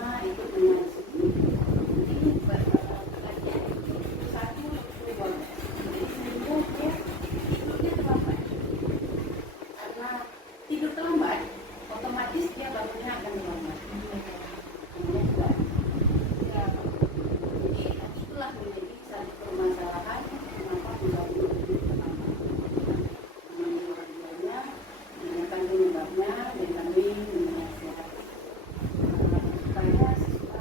lama ikut mengaji. Ini katanya satu keluar. Jadi seminggu dia tidurnya terlambat. Karena tidur terlambat, otomatis dia bangunnya akan terlambat. Kemudian juga ya, jadi itulah menjadi satu permasalahan kenapa mengganggu tidur terlambat. Namanya orang tuanya, tanyakan penyebabnya dan kami menasihati supaya siswa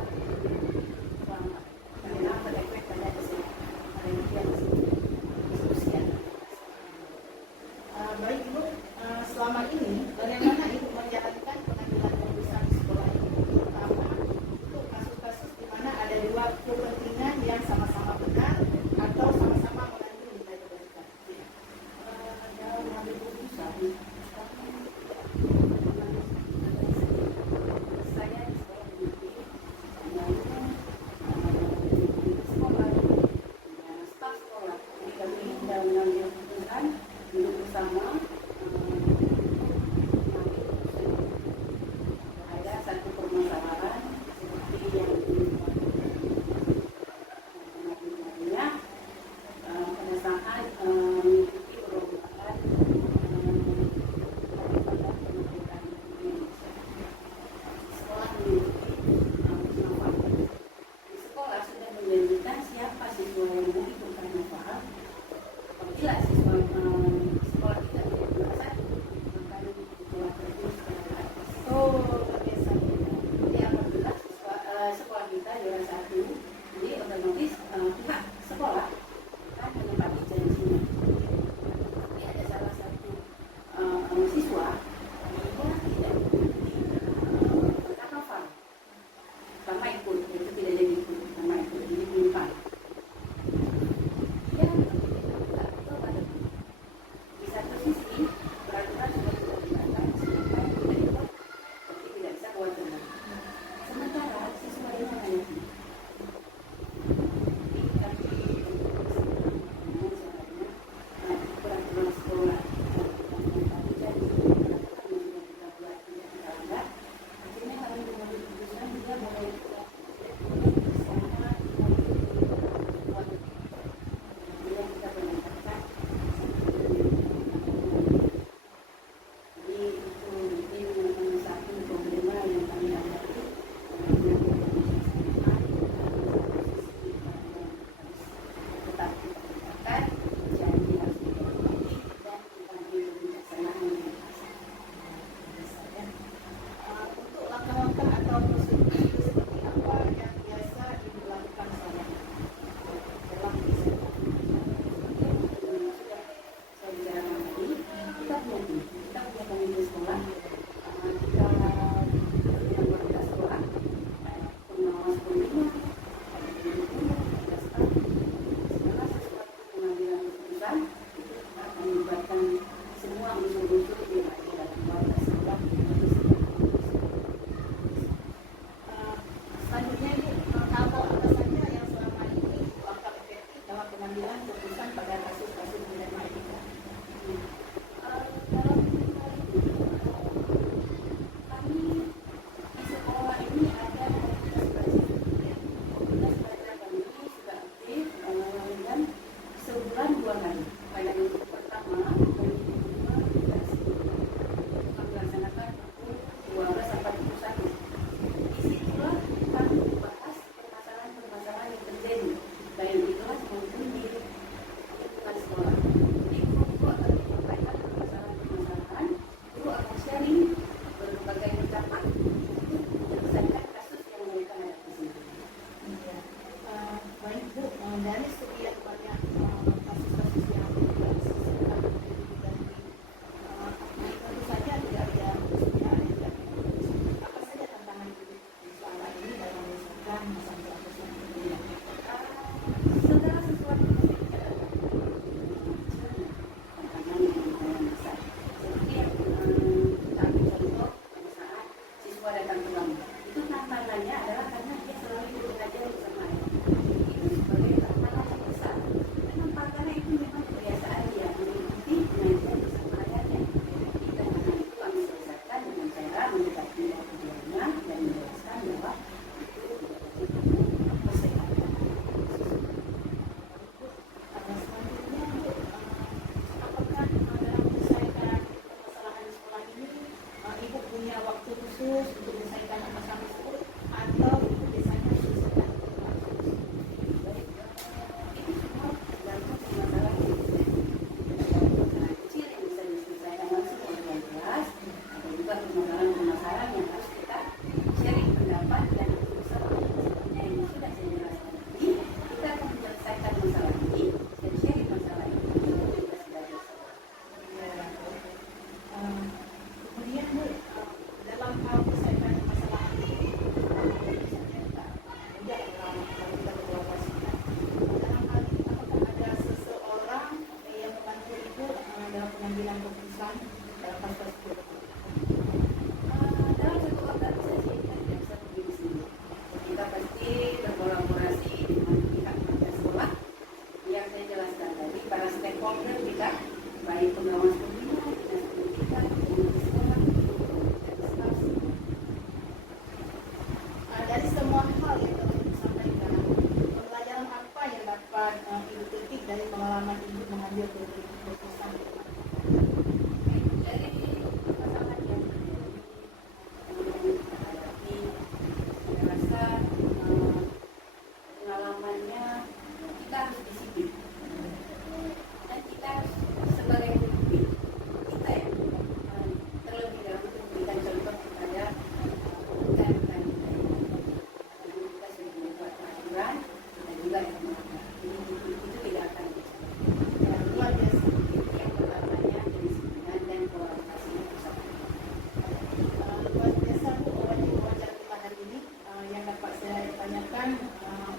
kan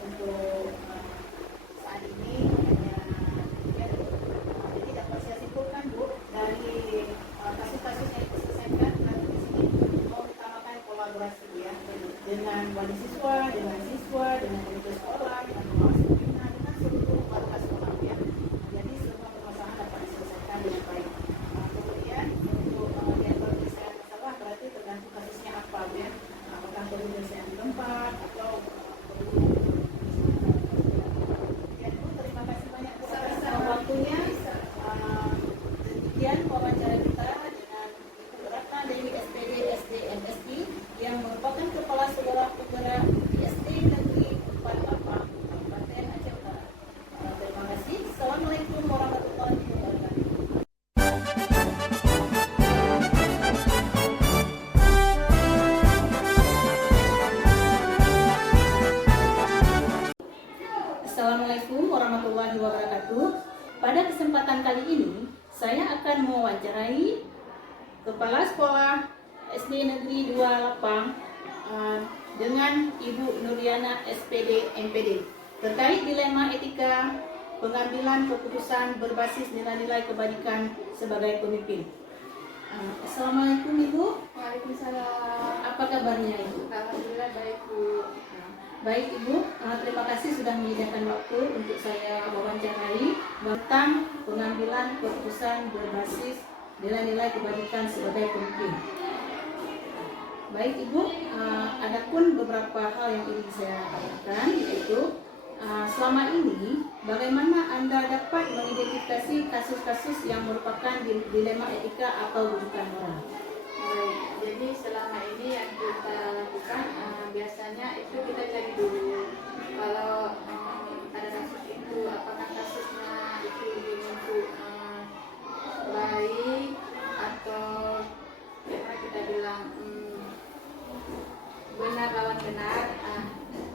untuk saat ini hanya ya, jadi dapat saya simpulkan Bu dari kasus-kasus yang diselesaikan nanti di sini mau utamakan kolaborasi ya dengan wali siswa, dengan siswa, dengan panitia sekolah, dengan pengawas pembina, dengan seluruh warga sekolah ya. Jadi semua permasalahan dapat diselesaikan dengan baik. Kemudian untuk yang penyelesaian masalah berarti tergantung kasusnya apa ya. Apakah perlu penyelesaian di tempat atau perlu ya Bu, terima kasih banyak Bu atas waktunya. Demikian wawancara kita dengan Ibu Ratna Dewi SPD SD MSI yang merupakan Kepala Sekolah Penggerak di SD Negeri 48 Kabupaten Aceh Utara. Terima kasih. Assalamualaikum warahmatullahi wabarakatuh. Assalamualaikum warahmatullahi wabarakatuh. Pada kesempatan kali ini, saya akan mewawancarai Kepala Sekolah SD Negeri 2 Lapang dengan Ibu Nuriana SPD MPD terkait dilema etika pengambilan keputusan berbasis nilai-nilai kebajikan sebagai pemimpin. Assalamualaikum Ibu. Waalaikumsalam. Apa kabarnya Ibu? Alhamdulillah baik Bu. Baik Ibu, terima kasih sudah menyediakan waktu untuk saya wawancarai tentang pengambilan keputusan berbasis nilai-nilai kebajikan sebagai pemimpin. Baik Ibu, ada pun beberapa hal yang ingin saya katakan, yaitu selama ini bagaimana Anda dapat mengidentifikasi kasus-kasus yang merupakan dilema etika atau rujukan moral? Baik, jadi selama ini yang kita lakukan biasanya itu kita cari dulu kalau ada kasus itu apakah kasusnya itu untuk baik atau ya kita bilang benar lawan benar.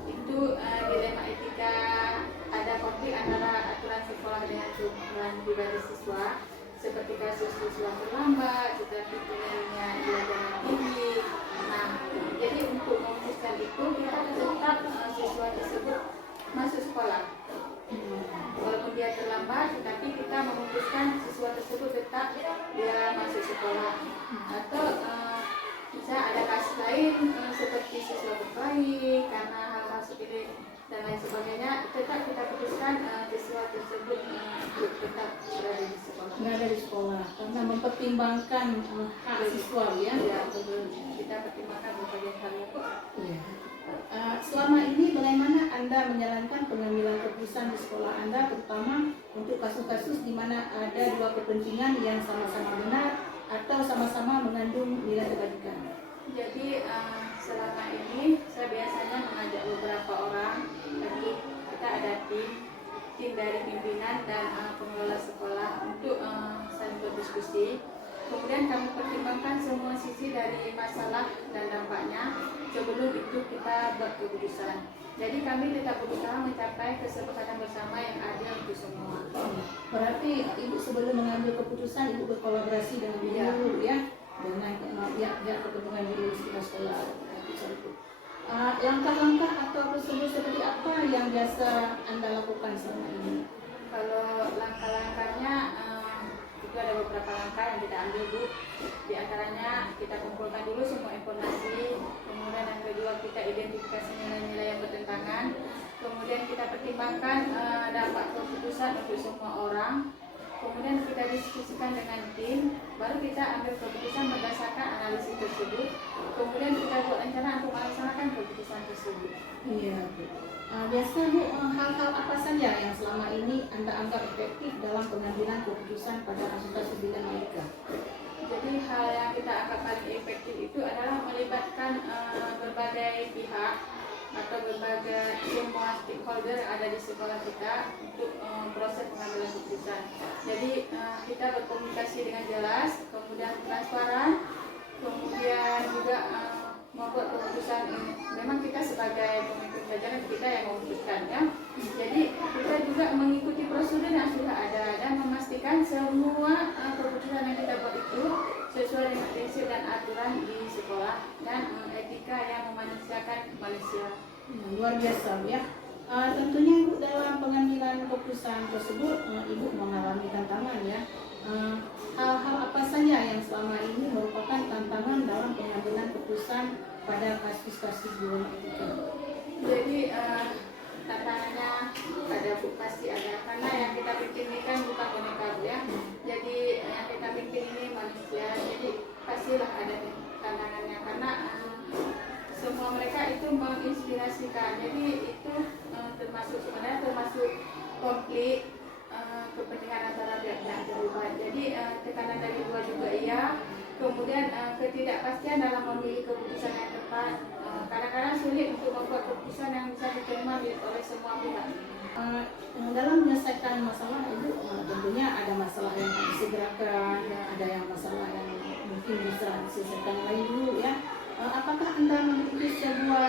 Itu dilema etika, ada konflik antara aturan sekolah dengan kebutuhan pribadi siswa, seperti kasus siswa terlambat, tetapi nilainya belajar tinggi. Nah, jadi untuk memutuskan itu kita tetap siswa tersebut masuk sekolah. Walaupun dia terlambat, tetapi kita memutuskan siswa tersebut tetap dia masuk sekolah. Atau bisa ada kasus lain seperti siswa berkelahi karena hal-hal sepele dan lain sebagainya, tetap kita putuskan siswa tersebut untuk tetap berada di sekolah. Berada di sekolah karena mempertimbangkan hak siswa ya. Ya, betul. Kita pertimbangkan berbagai hal itu. Ya. Selama ini bagaimana Anda menjalankan pengambilan keputusan di sekolah Anda, terutama untuk kasus-kasus di mana ada dua kepentingan yang sama-sama benar atau sama-sama mengandung nilai kebajikan? Jadi selama ini saya biasanya mengajak beberapa orang, jadi kita ada tim dari pimpinan dan pengelola sekolah untuk saling berdiskusi. Kemudian kami pertimbangkan semua sisi dari masalah dan dampaknya sebelum itu kita buat keputusan. Jadi kami tetap berusaha mencapai kesepakatan bersama yang adil untuk semua. Berarti Ibu sebelum mengambil keputusan Ibu berkolaborasi dengan guru ya, dengan pihak-pihak kepentingan guru di sekitar sekolah. Langkah-langkah atau prosedur seperti apa yang biasa Anda lakukan selama ini? Kalau langkah-langkahnya itu ada beberapa langkah yang kita ambil Bu. Di antaranya kita kumpulkan dulu semua informasi, kemudian yang kedua kita identifikasi nilai-nilai yang bertentangan, kemudian kita pertimbangkan dampak keputusan untuk semua orang, kemudian kita diskusikan dengan tim, baru kita ambil keputusan berdasarkan analisis tersebut, kemudian kita buat rencana untuk melaksanakan keputusan tersebut. Iya Bu. Biasa Bu, hal-hal apa saja yang selama ini Anda anggap efektif dalam pengambilan keputusan pada kasus-kasus dilema etika? Jadi hal yang kita anggap paling efektif itu adalah melibatkan berbagai pihak atau berbagai semua stakeholder yang ada di sekolah kita untuk proses pengambilan keputusan. Jadi kita berkomunikasi dengan jelas, kemudian transparan, kemudian juga membuat keputusan. Memang kita sebagai pemimpin pelajaran kita yang memutuskan ya. Jadi kita juga mengikuti prosedur yang sudah ada dan memastikan semua keputusan yang kita buat itu sesuai dengan prinsip dan aturan di sekolah dan etika yang memanusiakan manusia. Ya, luar biasa ya. Tentunya Ibu dalam pengambilan keputusan tersebut Ibu mengalami tantangan ya. Hal-hal apa saja yang selama ini merupakan tantangan dalam pengambilan keputusan pada kasus-kasus dilema etika? Jadi tantangannya ada Bu, pasti ada, karena yang kita bikin ini kan bukan boneka Bu ya. Jadi yang kita bikin ini manusia, jadi pastilah ada tantangannya, karena semua mereka itu menginspirasikan. Jadi itu termasuk konflik kepentingan antara pihak-pihak terlibat. Jadi tekanan dari luar juga iya, kemudian ketidakpastian dalam memilih keputusan yang tepat. Kadang-kadang sulit untuk membuat keputusan yang bisa diterima oleh semua pihak. Dalam menyelesaikan masalah Ibu tentunya ada masalah yang harus disegerakan, ada yang masalah yang mungkin bisa diselesaikan lagi dulu ya. Apakah Anda memiliki sebuah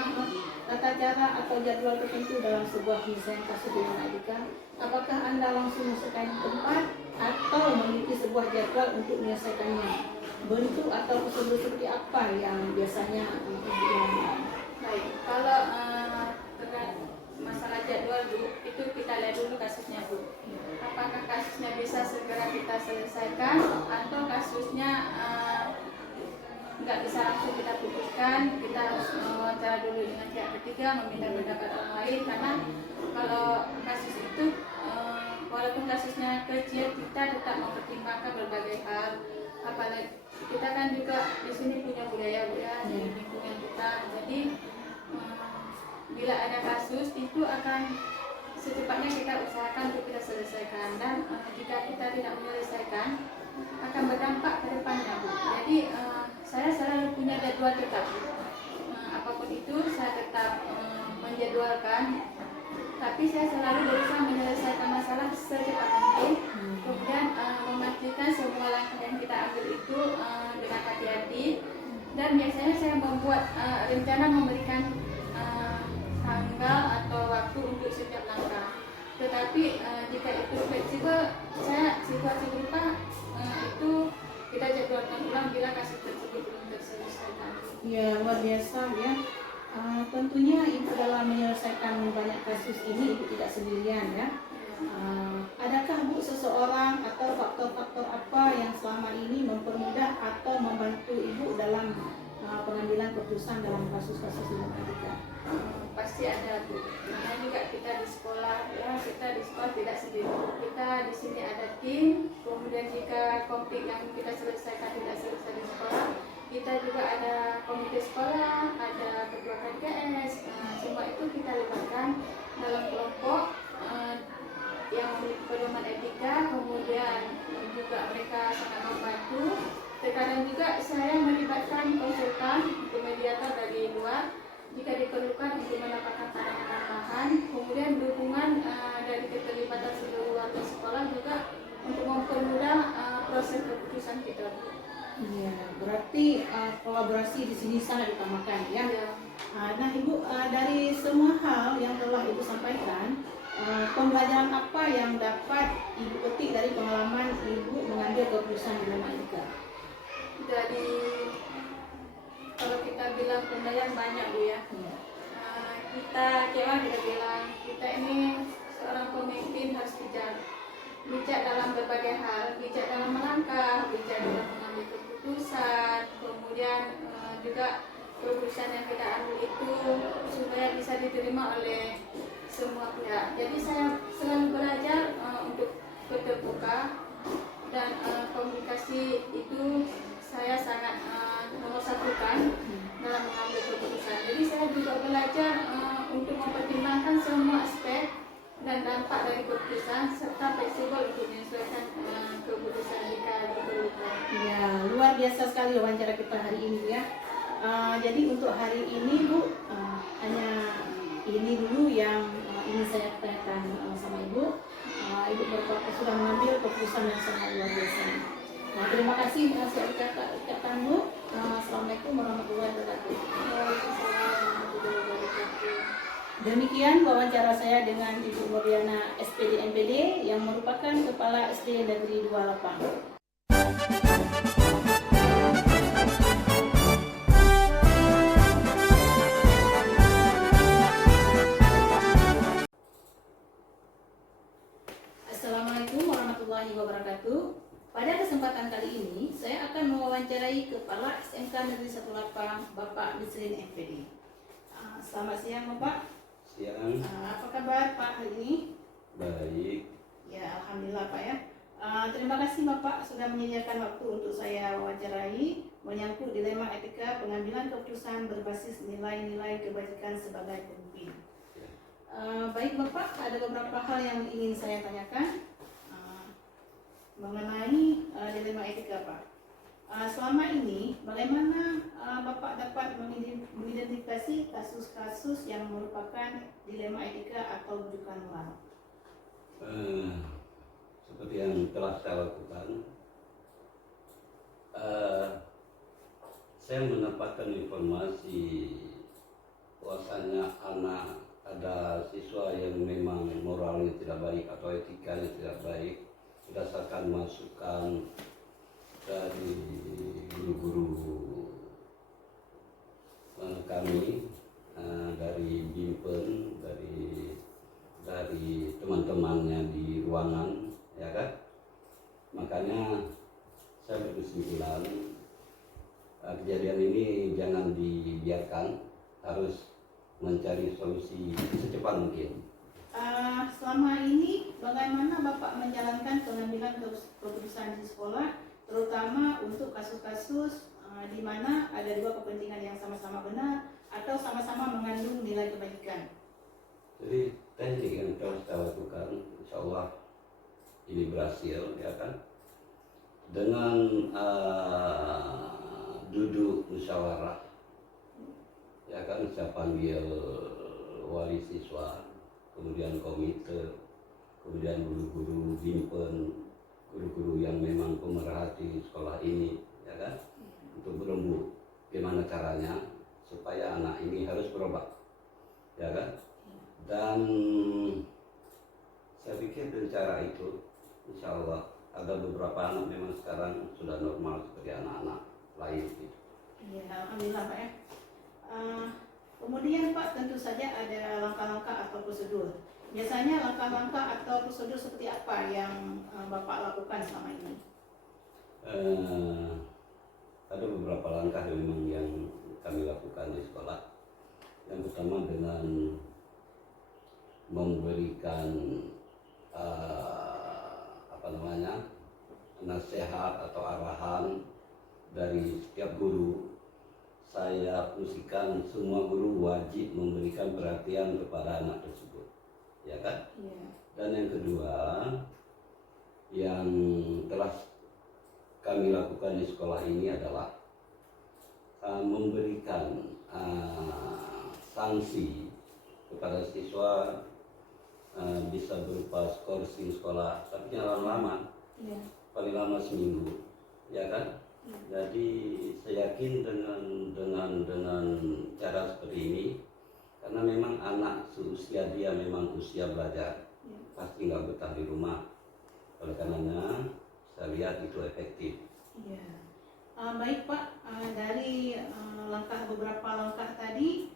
tata cara atau jadwal tertentu dalam sebuah penyelesaian kasus dilema etika? Apakah Anda langsung menyelesaikan tempat atau memiliki sebuah jadwal untuk menyelesaikannya? Bentuk atau prosedur seperti apa yang biasanya dilakukan? Baik, kalau terkait masalah jadwal Bu, itu kita lihat dulu kasusnya Bu. Apakah kasusnya bisa segera kita selesaikan atau kasusnya nggak bisa langsung kita putuskan, kita harus wawancara dulu dengan pihak ketiga, meminta pendapat orang lain, karena kalau kasus itu walaupun kasusnya kecil, kita tetap mempertimbangkan berbagai hal. Apalagi kita kan juga di sini punya budaya Bu ya, di lingkungan kita. Jadi bila ada kasus itu akan secepatnya kita usahakan untuk kita selesaikan, dan jika kita tidak menyelesaikan akan berdampak ke depannya Bu. Jadi saya selalu punya jadwal tetap. Apapun itu saya tetap menjadwalkan, tapi saya selalu berusaha menyelesaikan masalah secepat mungkin. Kemudian memastikan semua langkah yang kita ambil itu dengan hati-hati, dan biasanya saya membuat rencana memberikan tanggal atau waktu untuk setiap langkah. Tetapi jika itu fleksibel, saya situasi berupa itu kita jadwalkan ulang bila kasus tersebut belum terselesaikan. Ya, luar biasa ya. Tentunya Ibu dalam menyelesaikan banyak kasus ini Ibu tidak sendirian ya. Adakah Bu seseorang atau faktor-faktor apa yang selama ini mempermudah atau membantu Ibu dalam pengambilan keputusan dalam kasus-kasus dilema etika? Pasti ada Bu. Nah juga kita di sekolah ya, kita di sekolah tidak sendiri. Kita di sini ada tim. Kemudian jika konflik yang kita selesaikan tidak selesai di sekolah, kita juga ada komite sekolah, ada ketua KKS. Semua itu kita libatkan dalam kelompok yang memiliki pedoman etika. Kemudian juga mereka sangat membantu. Terkadang juga saya melibatkan konsultan untuk mediator dari luar jika diperlukan untuk mendapatkan pandangan tambahan. Kemudian dukungan dari keterlibatan seluruh warga sekolah juga untuk mempermudah proses keputusan kita. Iya, berarti kolaborasi di sini sangat ditamakan ya. Nah Ibu, dari semua hal yang telah Ibu sampaikan, pembelajaran apa yang dapat Ibu petik dari pengalaman Ibu mengambil keputusan dilema etika? Jadi kalau kita bilang pembelajaran banyak Bu ya. Kita bilang kita ini seorang pemimpin harus bijak dalam berbagai hal, bijak dalam melangkah, bijak dalam mengambil keputusan, kemudian juga keputusan yang kita ambil itu supaya bisa diterima oleh semua pihak. Jadi saya selalu belajar untuk terbuka, dan komunikasi itu saya sangat nomor-satukan dalam mengambil keputusan. Jadi saya juga belajar untuk mempertimbangkan semua aspek dan dampak dari keputusan, serta fleksibel untuk menyesuaikan keputusan jika diperlukan. Ya, luar biasa sekali wawancara kita hari ini ya. Jadi untuk hari ini Bu, hanya ini dulu yang ingin saya tanyakan sama Ibu. Ibu sudah mengambil keputusan yang sangat luar biasa. Nah, terima kasih saya ucapkan Bu. Assalamualaikum warahmatullahi wabarakatuh. Demikian wawancara saya dengan Ibu Nuriana SPD MPD yang merupakan Kepala SD Negeri 28. kesempatan kali ini saya akan mewawancarai Kepala SMK Negeri 18 Bapak Misrin MPD. Selamat siang Bapak. Siang. Apa kabar Pak hari ini? Baik. Ya, alhamdulillah Pak ya. Terima kasih Bapak sudah menyediakan waktu untuk saya wawancarai menyangkut dilema etika pengambilan keputusan berbasis nilai-nilai kebajikan sebagai pemimpin. Baik Bapak, ada beberapa hal yang ingin saya tanyakan mengenai dilema etika Pak. Selama ini bagaimana Bapak dapat mengidentifikasi kasus-kasus yang merupakan dilema etika atau rujukan moral? Seperti yang telah saya lakukan, saya mendapatkan informasi bahwasanya ada siswa yang memang moralnya tidak baik atau etikanya tidak baik berdasarkan masukan dari guru-guru kami, dari Bimpen, dari teman-temannya di ruangan, ya kan? Makanya saya berkesimpulan kejadian ini jangan dibiarkan, harus mencari solusi secepat mungkin. Selama ini bagaimana Bapak menjalankan pengambilan keputusan di sekolah, terutama untuk kasus-kasus di mana ada dua kepentingan yang sama-sama benar atau sama-sama mengandung nilai kebajikan? Jadi teknik yang telah saya lakukan, insya Allah ini berhasil, ya kan? Dengan duduk musyawarah, ya kan, saya panggil wali siswa, kemudian komite, kemudian guru-guru Bimpen, guru-guru yang memang pemerhati sekolah ini, ya kan, untuk berembuk gimana caranya supaya anak ini harus berubah, ya kan. Dan saya pikir dengan cara itu, insya Allah ada beberapa anak memang sekarang sudah normal seperti anak-anak lain. Ya, alhamdulillah Pak ya. Kemudian Pak, tentu saja ada langkah-langkah atau prosedur. Biasanya langkah-langkah atau prosedur seperti apa yang Bapak lakukan selama ini? Ada beberapa langkah memang yang kami lakukan di sekolah. Yang pertama dengan memberikan nasihat atau arahan dari setiap guru. Saya fungsikan semua guru wajib memberikan perhatian kepada anak tersebut, ya kan? Yeah. Dan yang kedua yang telah kami lakukan di sekolah ini adalah memberikan sanksi kepada siswa, bisa berupa skorsing sekolah, tapi jangan lama, Yeah. paling lama seminggu, ya kan? Jadi saya yakin dengan cara seperti ini, karena memang anak seusia dia memang usia belajar, pasti nggak betah di rumah. Oleh karenanya saya lihat itu efektif. Ya. Baik Pak, dari beberapa langkah tadi,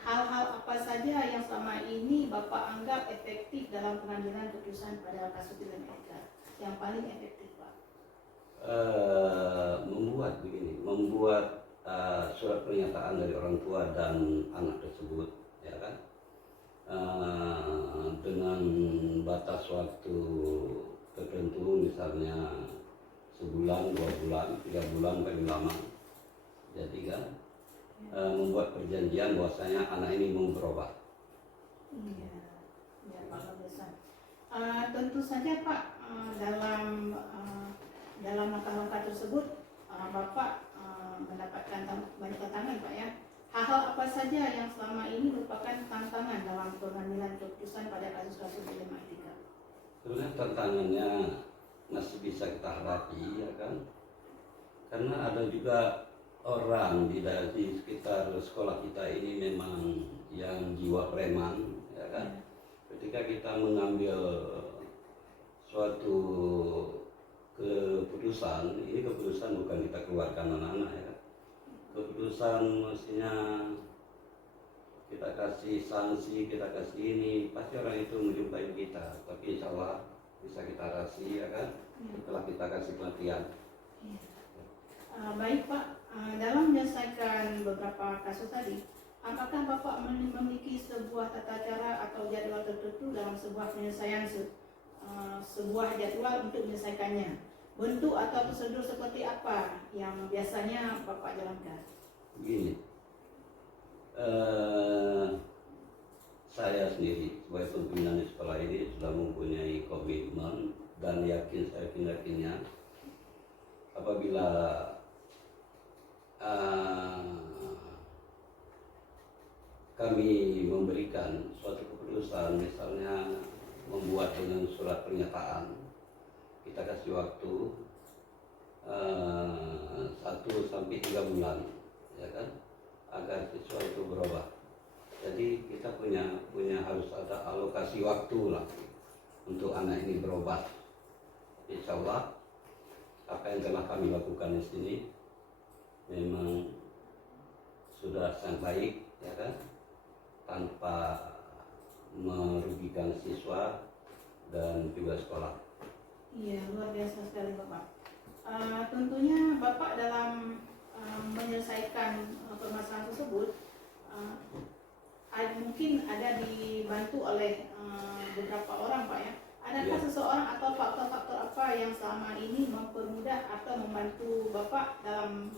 hal-hal apa saja yang selama ini Bapak anggap efektif dalam pengambilan keputusan pada kasus dilema etika? Yang paling efektif Pak? Membuat surat pernyataan dari orang tua dan anak tersebut, ya kan, dengan batas waktu tertentu, misalnya sebulan, 2 bulan, 3 bulan paling lama. Jadi kan membuat perjanjian bahwasanya anak ini mau berubah. Iya, ya Pak Besar. Tentu saja Pak, dalam langkah-langkah tersebut Bapak mendapatkan banyak tantangan Pak ya. Hal-hal apa saja yang selama ini merupakan tantangan dalam pengambilan keputusan pada kasus-kasus dilema etika? Sebenarnya tantangannya masih bisa kita hadapi, ya kan? Karena ada juga orang di sekitar sekolah kita ini memang yang jiwa preman, ya kan? Ketika kita mengambil suatu keputusan, ini keputusan bukan kita keluarkan anak-anak, ya kan? Keputusan mestinya kita kasih sanksi, kita kasih ini, pasti orang itu menjumpai kita. Tapi insya Allah bisa kita atasi, ya kan? Setelah kita kasih pelatihan. Baik Pak, dalam menyelesaikan beberapa kasus tadi, apakah Bapak memiliki sebuah tata cara atau jadwal tertentu dalam sebuah penyelesaian sebuah jadwal untuk menyelesaikannya? Bentuk atau prosedur seperti apa yang biasanya Bapak jalankan? Begini, saya sendiri sebagai pimpinan di sekolah ini sudah mempunyai komitmen dan saya yakinnya apabila kami memberikan suatu keputusan, misalnya membuat dengan surat pernyataan, kita kasih waktu 1 sampai 3 bulan, ya kan, agar siswa itu berubah. Jadi kita punya harus ada alokasi waktu lah untuk anak ini berubah. Insya Allah apa yang telah kami lakukan di sini memang sudah sangat baik, ya kan, tanpa merugikan siswa dan juga sekolah. Iya, luar biasa sekali Bapak. Tentunya Bapak dalam menyelesaikan permasalahan tersebut mungkin ada dibantu oleh beberapa orang Pak ya. Adakah seseorang atau faktor-faktor apa yang selama ini mempermudah atau membantu Bapak dalam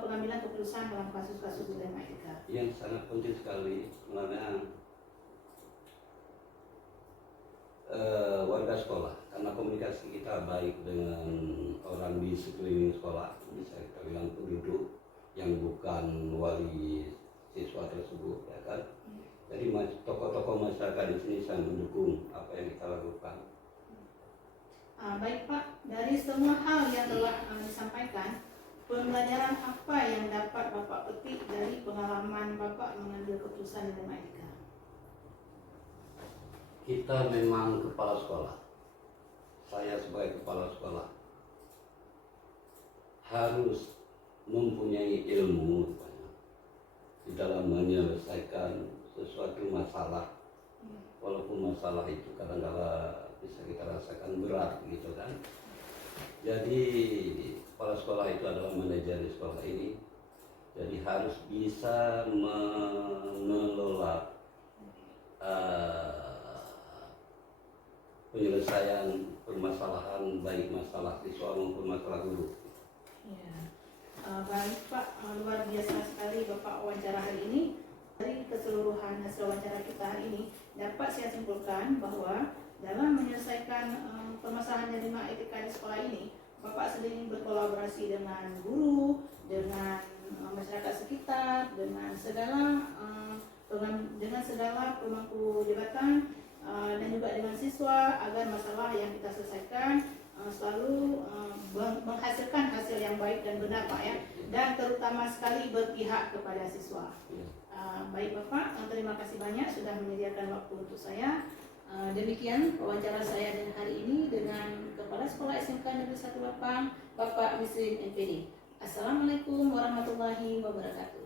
pengambilan keputusan dalam kasus-kasus dilema etika? Yang sangat penting sekali sebenarnya warga sekolah, karena komunikasi kita baik dengan orang di sekeliling sekolah, bisa kita bilang penduduk yang bukan wali siswa tersebut, ya kan. Jadi tokoh-tokoh masyarakat di sini sangat mendukung apa yang kita lakukan. Baik Pak, dari semua hal yang telah disampaikan, pembelajaran apa yang dapat Bapak petik dari pengalaman Bapak mengambil keputusan dilema etika? Kita memang kepala sekolah. Saya sebagai kepala sekolah harus mempunyai ilmu di dalam menyelesaikan sesuatu masalah, walaupun masalah itu kadang-kadang bisa kita rasakan berat gitu kan. Jadi kepala sekolah itu adalah manajer di sekolah ini, jadi harus bisa mengelola penyelesaian permasalahan, baik masalah siswa maupun masalah guru. Ya. Baik Pak, luar biasa sekali Bapak wawancara hari ini. Dari keseluruhan hasil wawancara kita hari ini dapat saya simpulkan bahwa dalam menyelesaikan permasalahan dilema etika di sekolah ini, Bapak sendiri berkolaborasi dengan guru, dengan masyarakat sekitar, dengan segala pemangku jabatan dan juga dengan siswa, agar masalah yang kita selesaikan selalu menghasilkan hasil yang baik dan benar Pak ya, dan terutama sekali berpihak kepada siswa. Baik Bapak, terima kasih banyak sudah menyediakan waktu untuk saya. Demikian wawancara saya hari ini dengan Kepala Sekolah SMK Negeri 1 Lapang, Bapak Misrin MPD. Assalamualaikum warahmatullahi wabarakatuh.